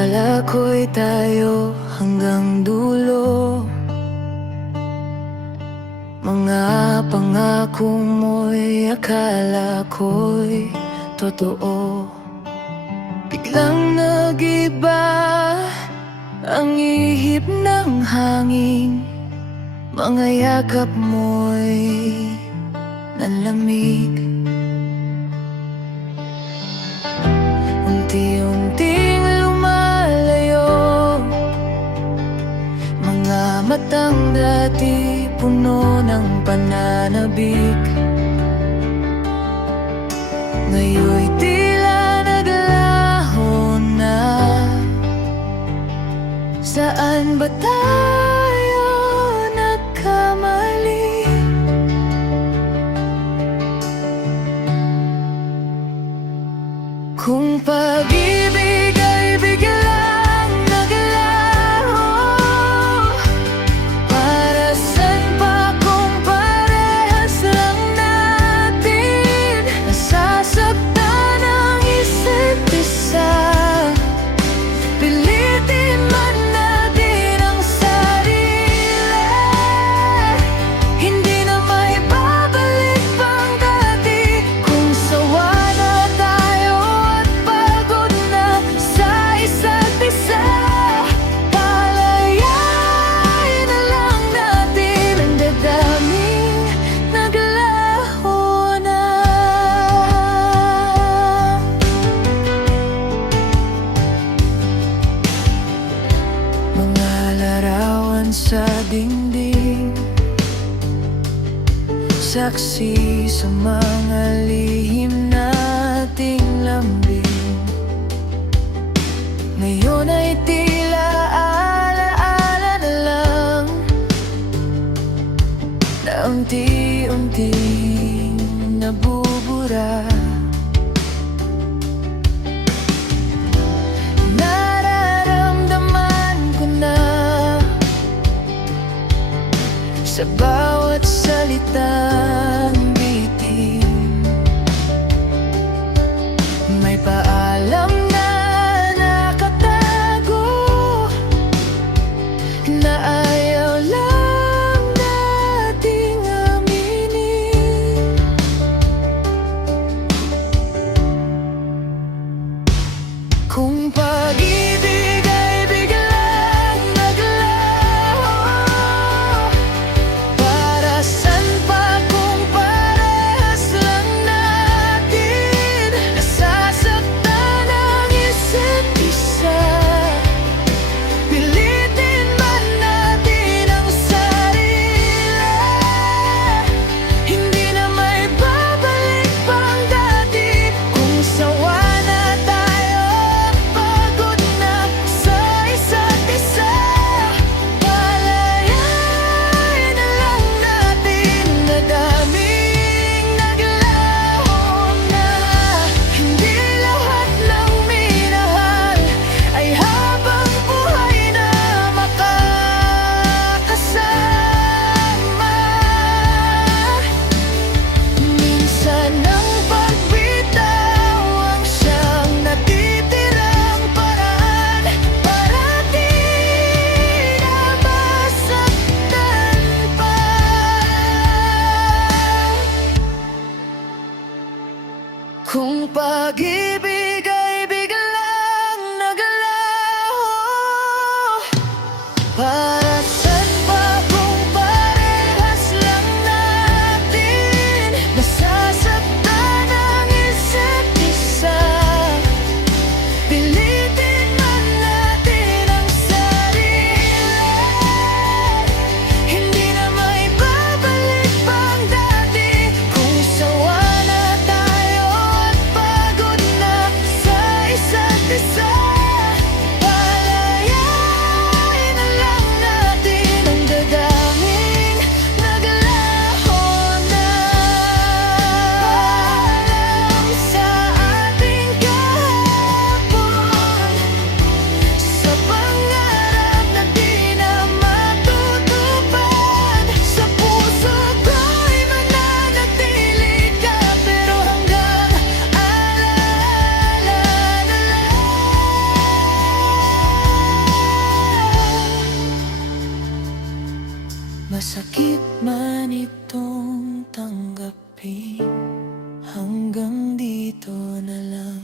Akala ko'y tayo hanggang dulo. Mga pangako mo'y akala ko'y totoo. Biglang nag-iba ang ihip ng hangin. Mga yakap mo'y nalamig. Unti-unting lumalayo mga matang dati puno ng pananabik. Ngayon'y tila naglaho na. Saan ba tayo nagkamali? Kung pag-ibig ay biglang naglaho, para saan pa kung parehas lang natin nasasaktan ang isa't isa? Pilitin man natin ang sarili, hindi na maibabalik pang dati. Kung sawa na tayo at pagod na sa isa't isa, palayain na lang natin ang damdaming naglaho na. Mga larawan sa dingding, saksi sa mga lihim nating lambing. Ngayon ay tila alaala na lang, na unti-unting nabubura. Nararamdaman ko na sa bawat salitang bitin, may paalam na nakatago, na ayaw lang nating aminin. Kung pag-ibig ay biglang naglaho, para saan pa kung Masakit man itong tanggapin, hanggang dito na lang.